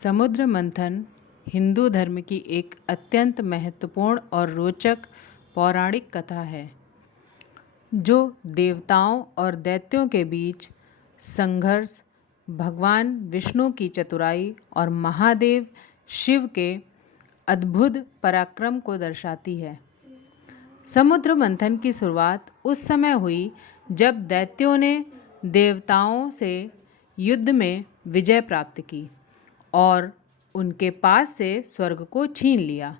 समुद्र मंथन हिंदू धर्म की एक अत्यंत महत्वपूर्ण और रोचक पौराणिक कथा है जो देवताओं और दैत्यों के बीच संघर्ष, भगवान विष्णु की चतुराई और महादेव शिव के अद्भुत पराक्रम को दर्शाती है। समुद्र मंथन की शुरुआत उस समय हुई जब दैत्यों ने देवताओं से युद्ध में विजय प्राप्त की और उनके पास से स्वर्ग को छीन लिया।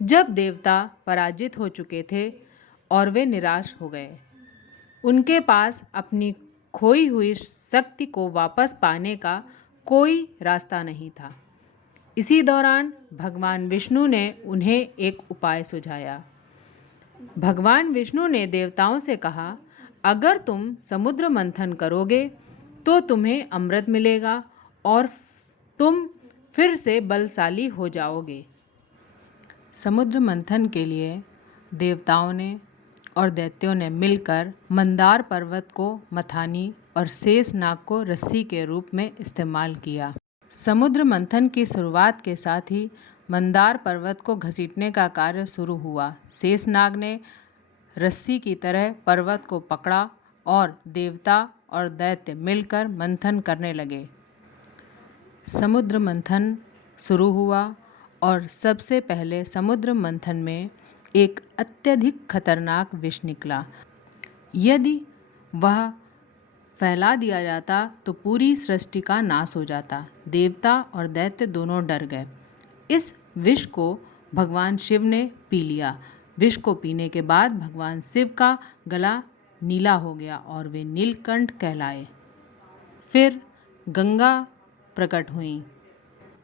जब देवता पराजित हो चुके थे और वे निराश हो गए, उनके पास अपनी खोई हुई शक्ति को वापस पाने का कोई रास्ता नहीं था। इसी दौरान भगवान विष्णु ने उन्हें एक उपाय सुझाया। भगवान विष्णु ने देवताओं से कहा, अगर तुम समुद्र मंथन करोगे तो तुम्हें अमृत मिलेगा और तुम फिर से बलशाली हो जाओगे। समुद्र मंथन के लिए देवताओं ने और दैत्यों ने मिलकर मंदार पर्वत को मथानी और शेष नाग को रस्सी के रूप में इस्तेमाल किया। समुद्र मंथन की शुरुआत के साथ ही मंदार पर्वत को घसीटने का कार्य शुरू हुआ। शेष नाग ने रस्सी की तरह पर्वत को पकड़ा और देवता और दैत्य मिलकर मंथन करने लगे। समुद्र मंथन शुरू हुआ और सबसे पहले समुद्र मंथन में एक अत्यधिक खतरनाक विष निकला। यदि वह फैला दिया जाता तो पूरी सृष्टि का नाश हो जाता। देवता और दैत्य दोनों डर गए। इस विष को भगवान शिव ने पी लिया। विष को पीने के बाद भगवान शिव का गला नीला हो गया और वे नीलकंठ कहलाए। फिर गंगा प्रकट हुई।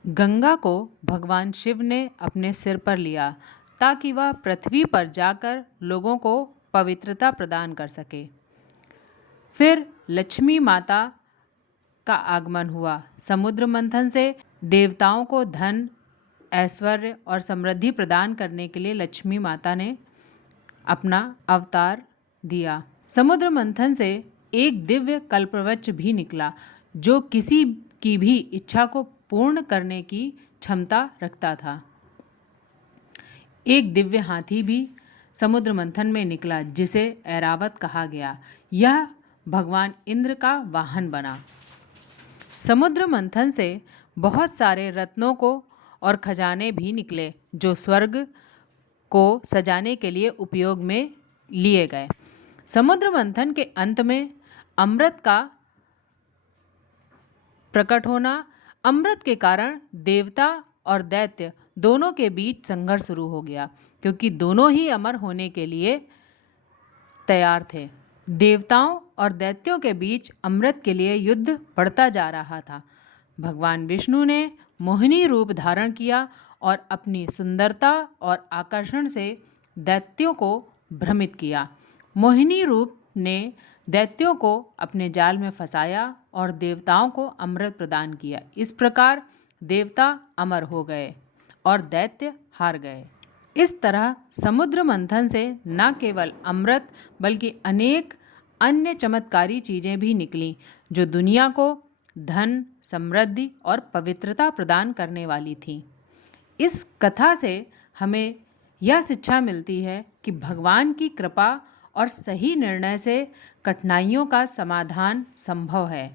गंगा को भगवान शिव ने अपने सिर पर लिया ताकि वह पृथ्वी पर जाकर लोगों को पवित्रता प्रदान कर सके। फिर लक्ष्मी माता का आगमन हुआ। समुद्र मंथन से देवताओं को धन, ऐश्वर्य और समृद्धि प्रदान करने के लिए लक्ष्मी माता ने अपना अवतार दिया। समुद्र मंथन से एक दिव्य कल्पवृक्ष भी निकला जो किसी की भी इच्छा को पूर्ण करने की क्षमता रखता था। एक दिव्य हाथी भी समुद्र मंथन में निकला जिसे ऐरावत कहा गया। यह भगवान इंद्र का वाहन बना। समुद्र मंथन से बहुत सारे रत्नों को और खजाने भी निकले जो स्वर्ग को सजाने के लिए उपयोग में लिए गए। समुद्र मंथन के अंत में अमृत का प्रकट होना। अमृत के कारण देवता और दैत्य दोनों के बीच संघर्ष शुरू हो गया क्योंकि दोनों ही अमर होने के लिए तैयार थे। देवताओं और दैत्यों के बीच अमृत के लिए युद्ध बढ़ता जा रहा था। भगवान विष्णु ने मोहिनी रूप धारण किया और अपनी सुंदरता और आकर्षण से दैत्यों को भ्रमित किया। मोहिनी रूप ने दैत्यों को अपने जाल में फंसाया और देवताओं को अमृत प्रदान किया। इस प्रकार देवता अमर हो गए और दैत्य हार गए। इस तरह समुद्र मंथन से न केवल अमृत बल्कि अनेक अन्य चमत्कारी चीज़ें भी निकलीं जो दुनिया को धन, समृद्धि और पवित्रता प्रदान करने वाली थीं। इस कथा से हमें यह शिक्षा मिलती है कि भगवान की कृपा और सही निर्णय से कठिनाइयों का समाधान संभव है।